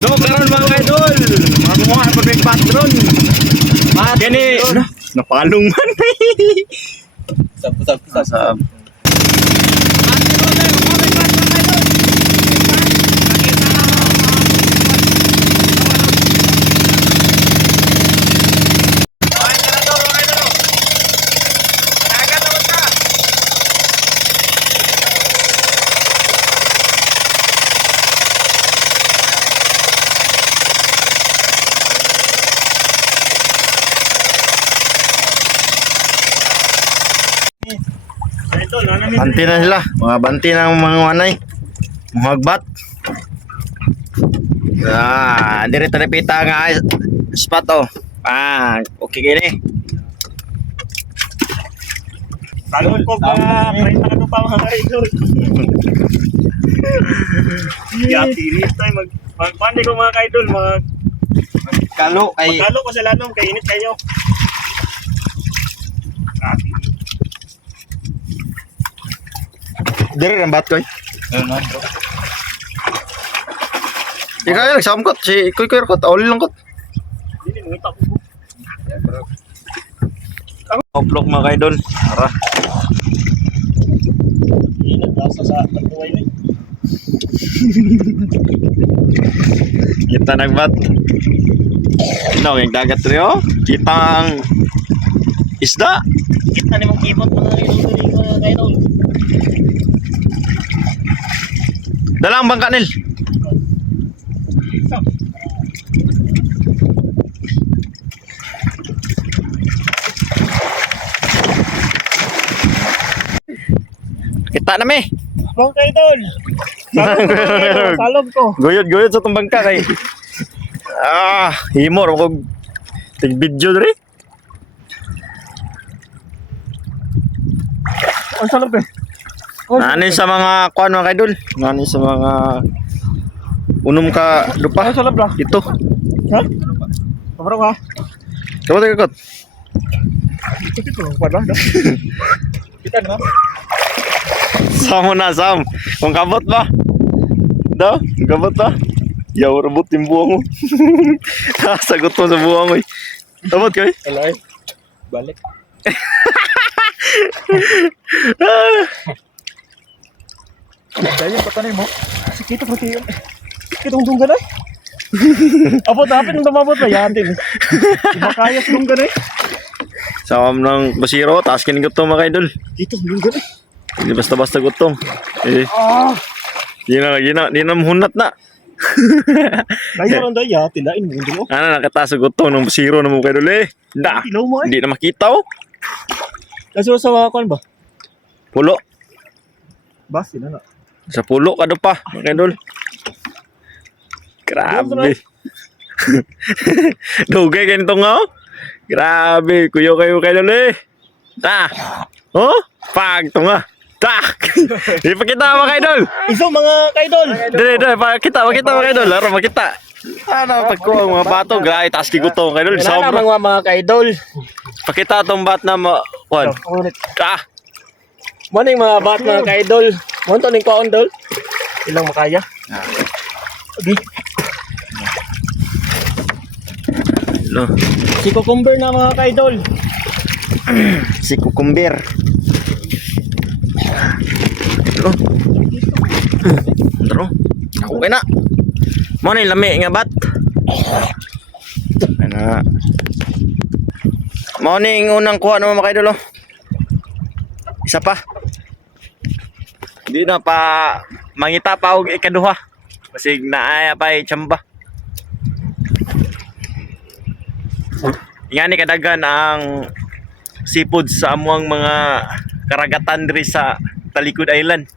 So karon mga idol, mga perfect patron. Kani napalong man. Sab. Banti na sila, mga banti ng mga wanay, mga hagbat. Dito na pita nga spot oh. Okay gini. Talon ko pa, ano pa mga idol. Tirit tayo magpandi ko mga idol, Kalo kay magkalo ko sa lanom, kay init kayo. dire ang bat koy. Ikaw yung nagsamkot, si Kuy kot, oli lang kot. Hindi mo itak. Oplok mga kaidol. Tara. Nagkasa sa tagpuway na. Kita nagbat. Yung dagat rin kita ang isda. Kita ni mong kibot mga idol. Dalang bangka nil. Kita na me. Mga idol. Salog ko. Guyod sa tong bangka kay. Himor ko tig video dre. Ang salog eh. Nani sa mga kuan mga kaidol. Nani sa mga unom ka lupa. Ang salog ba? Ito. Ha? Pabro ka? Kamu tayo kot. Ito kuwan ba? Kita na. Samo na sam. Kung kabot ba? Daw, kabot ba? Yaw rebut yung buwang mo. Sagot mo sa buwang mo. Kabot ko eh. Alay. Balik. Dahil yung patanay mo, sikito mo kayo. Kitong tunggan ay. Abot napin nung tumabot na yan din. Iba kaya sa tunggan ay. Sawam ng basiro, taas kining gutong mga kaidol. Dito, tunggan ay. Hindi basta-basta gutong. Di na mahunat na. Kaya lang daya, tilain mo. Hindi mo. Nakataas sa gutong ng basiro na mga kaidol eh. Tilaw mo eh. Hindi na makita oh. Kasi sa mga kuwan ba? Pulo. Ba, sila na. Sa pulo ka pa, mga kaidol. Grabe. Dugay ganito nga oh. Grabe, kuyo kayo kaidol eh. Oh, pag to nga. Ipakita mga kaidol. Iso mga kaidol. Dire, pakita mga kaidol. Laro makita. Pagkuha mga bato, grabe taas kiguto mga kaidol. Wala Sobra. mga kaidol. Pakita tong bat na kuan. Maning mga bat mga kaidol. Monto ning kaon dol. Ilang makaya? Okay. No. Si cucumber na mga kaidol. Si kukumber. Tro. Okay na. Mo ni lami nga bat. Ana. Mo ni unang kuha no mga kaidol. Isa pa. Di na pa mangita pa og ikaduha. Basig naaya pa chamba. Ingani kadagan ang seafood sa amuang mga karagatan diri sa Talikod Island.